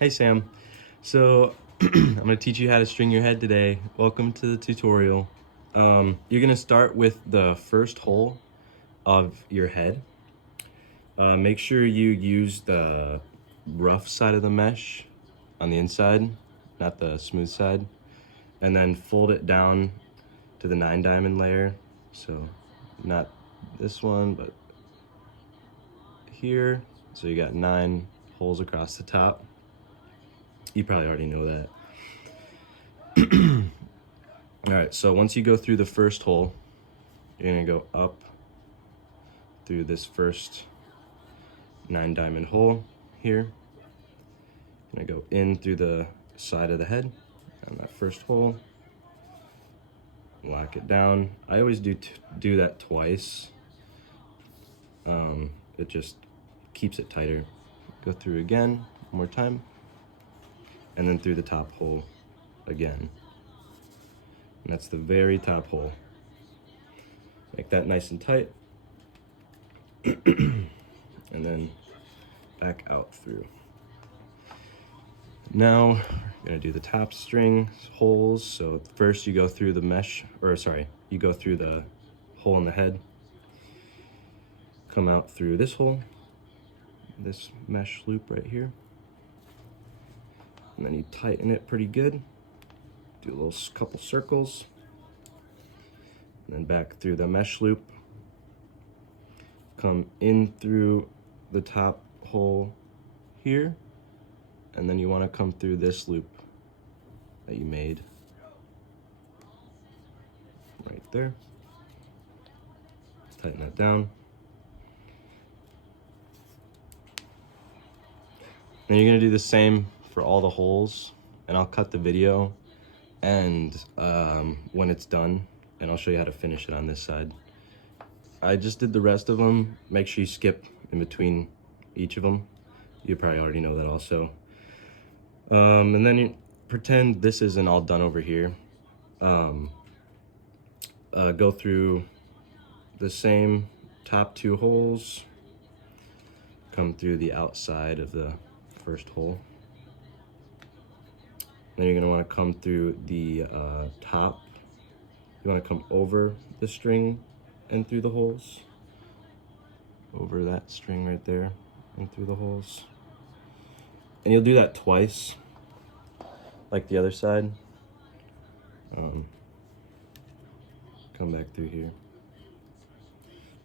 Hey Sam. So I'm gonna teach you how to string your head today. Welcome to the tutorial. You're gonna start with the first hole of your head. Make sure you use the rough side of the mesh on the inside, not the smooth side. And then fold it down to the 9-diamond layer. So not this one, but here. So you got 9 holes across the top. You probably already know that. All right, so once you go through the first hole, you're gonna go up through this first 9-diamond hole here. Gonna go in through the side of the head on that first hole, lock it down. I always do that twice. It just keeps it tighter. Go through again, one more time, and then through the top hole again. And that's the very top hole. Make that nice and tight. And then back out through. Now we're gonna do the top string holes. So first you go through the mesh, you go through the hole in the head, come out through this hole, this mesh loop right here, and then you tighten it pretty good. Do a little couple circles, and then back through the mesh loop, come in through the top hole here, and then you want to come through this loop that you made right there. Let's tighten that down. Then you're gonna do the same for all the holes, and I'll cut the video and when it's done, and I'll show you how to finish it on this side. I just did the rest of them. Make sure you skip in between each of them. You probably already know that also. And then you pretend this isn't all done over here. Go through the same top 2 holes, come through the outside of the first hole. Then you're gonna wanna come through the top. You wanna come over the string and through the holes. Over that string right there and through the holes. And you'll do that twice, like the other side. Come back through here.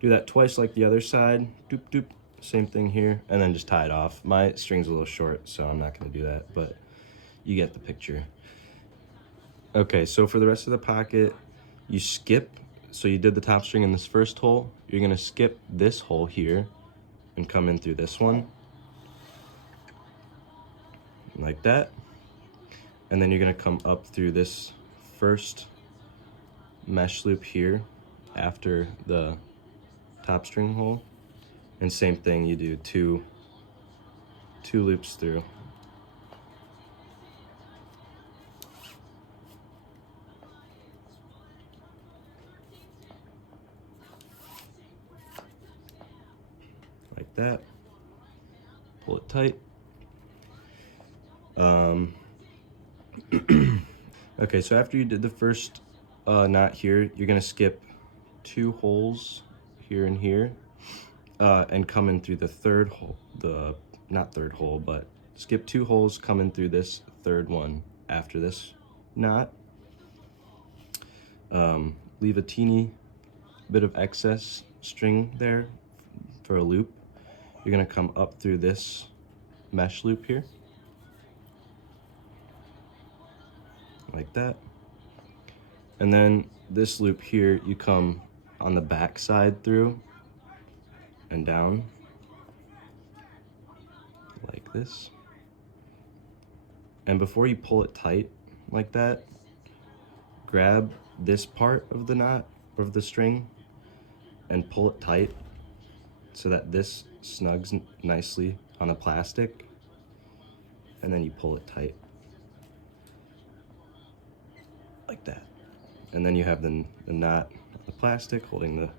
Do that twice like the other side. Doop, doop. Same thing here, and then just tie it off. My string's a little short, so I'm not gonna do that, but you get the picture. Okay, so for the rest of the pocket, you skip. So you did the top string in this first hole. You're gonna skip this hole here and come in through this one. Like that. And then you're gonna come up through this first mesh loop here after the top string hole. And same thing, you do two loops through. Like that. Pull it tight. Okay, so after you did the first knot here, you're gonna skip 2 holes here and here. And come in through the third hole, not third hole, but skip 2 holes, come in through this third one after this knot. Leave a teeny bit of excess string there for a loop. You're gonna come up through this mesh loop here, like that. And then this loop here, you come on the back side through and down like this. And before you pull it tight like that, grab this part of the knot, of the string, and pull it tight so that this snugs nicely on the plastic, and then you pull it tight like that. And then you have the knot on the plastic holding the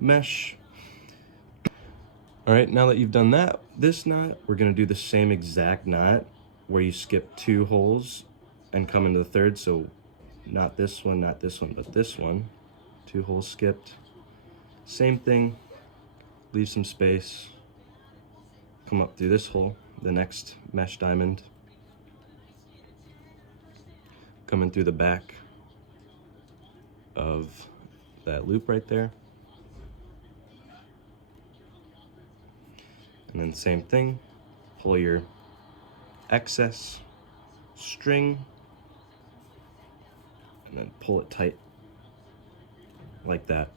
mesh. All right, now that you've done that, this knot, we're gonna do the same exact knot, where you skip 2 holes and come into the third. So not this one, not this one, but this one. 2 holes skipped. Same thing, leave some space, come up through this hole, the next mesh diamond, come in through the back of that loop right there. And then same thing, pull your excess string and then pull it tight like that.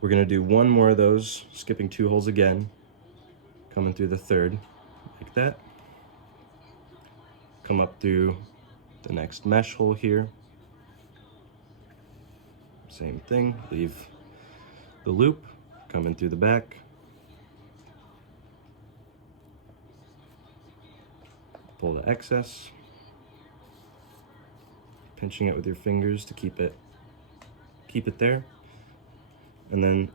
We're gonna do one more of those, skipping 2 holes again, coming through the third, like that. Come up through the next mesh hole here. Same thing, leave the loop, come in through the back. Pull the excess, pinching it with your fingers to keep it there. And then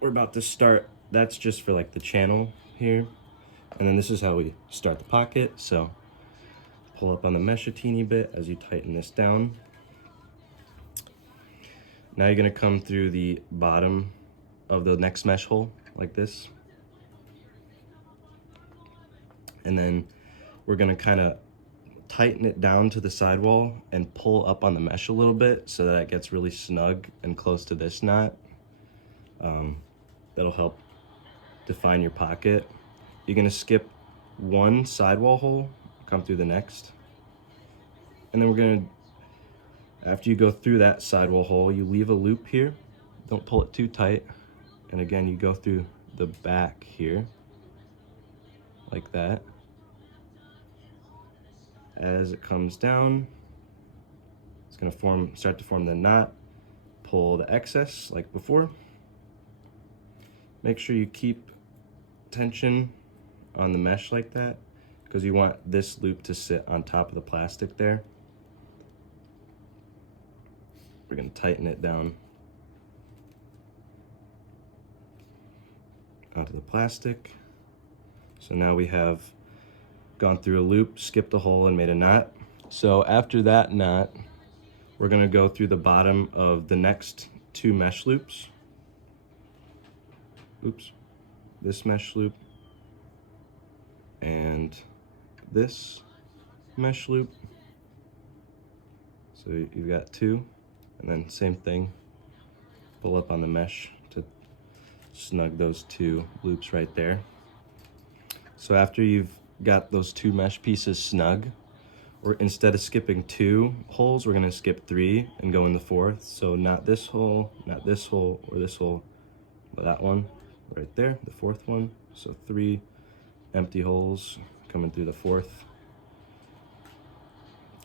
we're about to start, that's just for like the channel here. And then this is how we start the pocket. So pull up on the mesh a teeny bit as you tighten this down. Now you're gonna come through the bottom of the next mesh hole like this. And then we're gonna kind of tighten it down to the sidewall and pull up on the mesh a little bit so that it gets really snug and close to this knot. That'll help define your pocket. You're gonna skip 1 sidewall hole, come through the next. And then we're gonna, after you go through that sidewall hole, you leave a loop here. Don't pull it too tight. And again, you go through the back here, like that. As it comes down, it's gonna start to form the knot. Pull the excess like before. Make sure you keep tension on the mesh like that, because you want this loop to sit on top of the plastic there. We're gonna tighten it down onto the plastic. So now we have gone through a loop, skipped a hole, and made a knot. So after that knot, we're gonna go through the bottom of the next 2 mesh loops. Oops, this mesh loop and this mesh loop. So you've got 2, and then same thing, pull up on the mesh to snug those 2 loops right there. So after you've got those 2 mesh pieces snug, or instead of skipping 2 holes, we're gonna skip 3 and go in the 4th. So not this hole, not this hole, or this hole, but that one right there, the 4th one. So 3 empty holes coming through the 4th.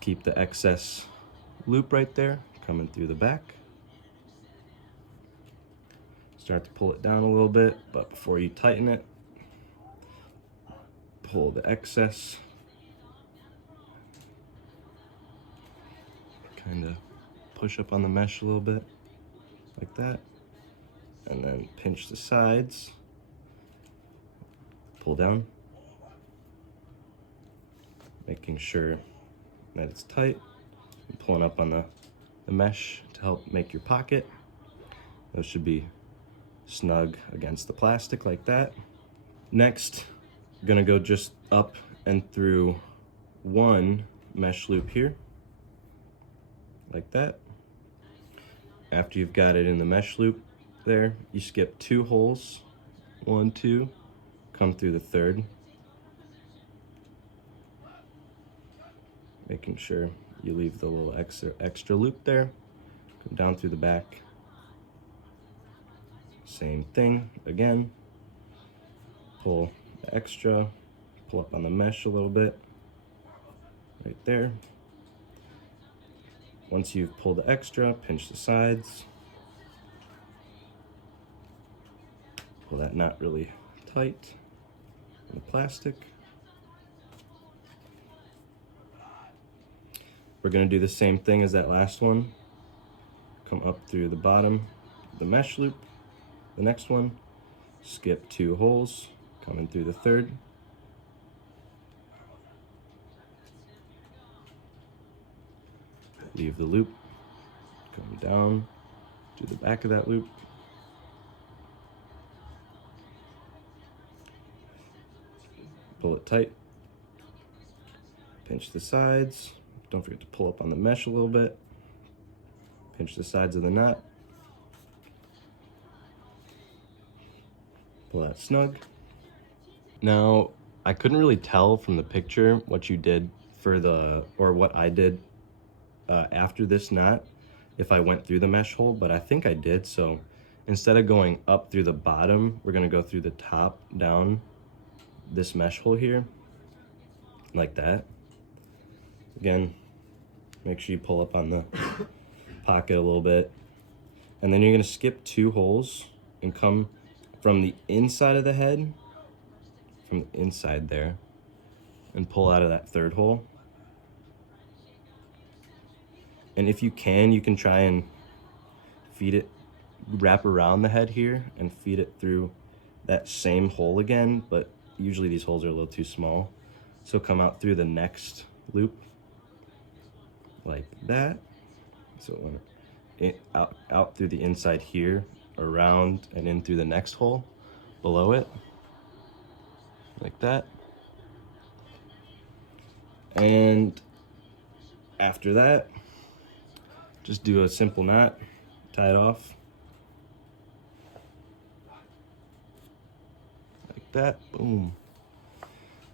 Keep the excess loop right there, coming through the back. Start to pull it down a little bit, but before you tighten it, pull the excess. Kind of push up on the mesh a little bit, like that. And then pinch the sides, pull down, making sure that it's tight, and pulling up on the mesh to help make your pocket. Those should be snug against the plastic like that. Next, I'm gonna go just up and through 1 mesh loop here, like that. After you've got it in the mesh loop there, you skip 2 holes, 1, 2, come through the 3rd, making sure you leave the little extra loop there, come down through the back, same thing again, pull the extra, pull up on the mesh a little bit, right there. Once you've pulled the extra, pinch the sides, pull that knot really tight in the plastic. We're gonna do the same thing as that last one. Come up through the bottom of the mesh loop, the next one, skip 2 holes, coming through the third. Leave the loop, come down to the back of that loop. Pull it tight. Pinch the sides. Don't forget to pull up on the mesh a little bit. Pinch the sides of the nut. Pull that snug. Now, I couldn't really tell from the picture what you did for what I did after this knot, if I went through the mesh hole, but I think I did. So instead of going up through the bottom, we're gonna go through the top down this mesh hole here, like that. Again, make sure you pull up on the pocket a little bit. And then you're gonna skip 2 holes and come from the inside of the head, from the inside there, and pull out of that third hole. And if you can try and feed it, wrap around the head here and feed it through that same hole again, but usually these holes are a little too small. So come out through the next loop, like that. So out through the inside here, around and in through the next hole below it, like that. And after that, just do a simple knot, tie it off, like that, boom.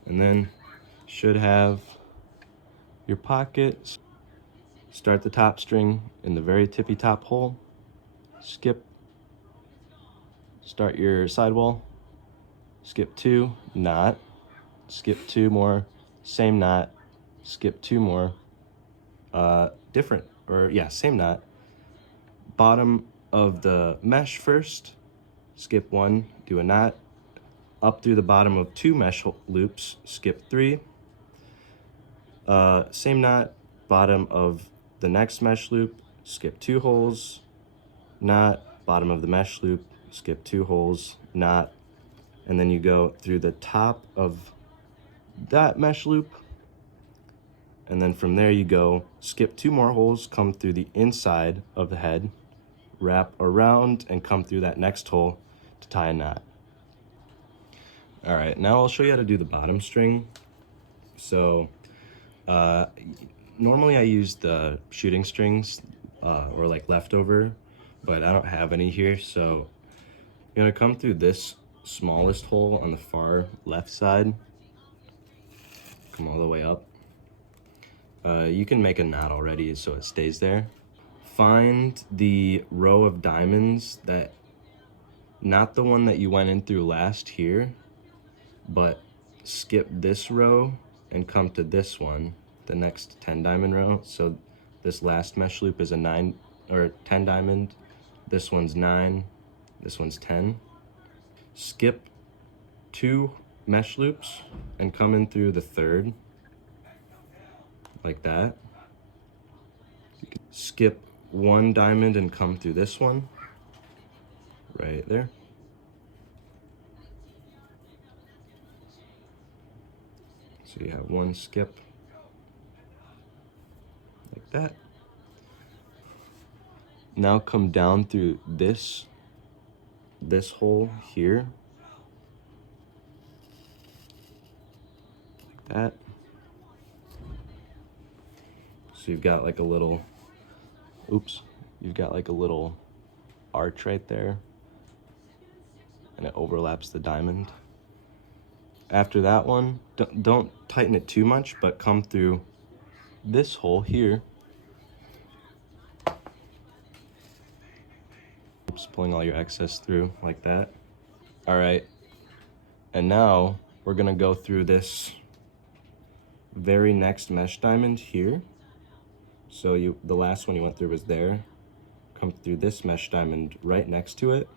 And then should have your pocket. Start the top string in the very tippy top hole, skip, start your sidewall, skip 2, knot, skip 2 more, same knot, skip 2 more, same knot. Bottom of the mesh first, skip 1, do a knot, up through the bottom of 2 mesh loops, skip 3, same knot, bottom of the next mesh loop, skip 2 holes, knot, bottom of the mesh loop, skip 2 holes, knot, and then you go through the top of that mesh loop, and then from there you go skip 2 more holes, come through the inside of the head, wrap around, and come through that next hole to tie a knot. All right, now I'll show you how to do the bottom string. So normally I use the shooting strings or like leftover, but I don't have any here. So you're gonna come through this smallest hole on the far left side, come all the way up. You can make a knot already so it stays there. Find the row of diamonds that, not the one that you went in through last here, but skip this row and come to this one, the next 10 diamond row. So this last mesh loop is a 9 or 10 diamond. This one's 9, this one's 10. Skip 2 mesh loops and come in through the third, like that. Skip 1 diamond and come through this one, right there. So you have 1 skip, like that. Now come down through this hole here, like that. So you've got like a little, you've got like a little arch right there, and it overlaps the diamond. After that one, don't tighten it too much, but come through this hole here. Pulling all your excess through like that. All right, and now we're gonna go through this very next mesh diamond here. So the last one you went through was there. Come through this mesh diamond right next to it,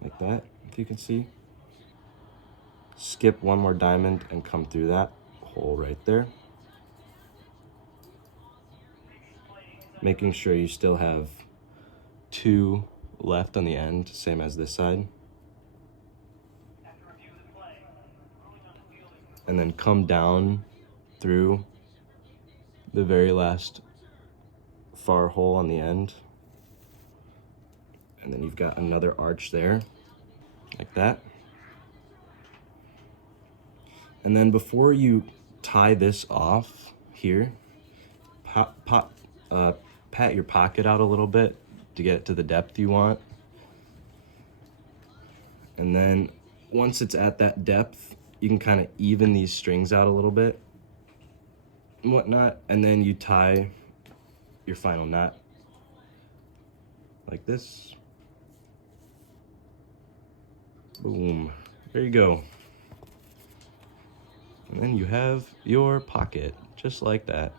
like that, if you can see. Skip 1 more diamond and come through that hole right there. Making sure you still have 2 left on the end, same as this side. And then come down through the very last far hole on the end. And then you've got another arch there, like that. And then before you tie this off here, pat your pocket out a little bit to get it to the depth you want. And then once it's at that depth, you can kind of even these strings out a little bit and whatnot, and then you tie your final knot like this. Boom, there you go. And then you have your pocket, just like that.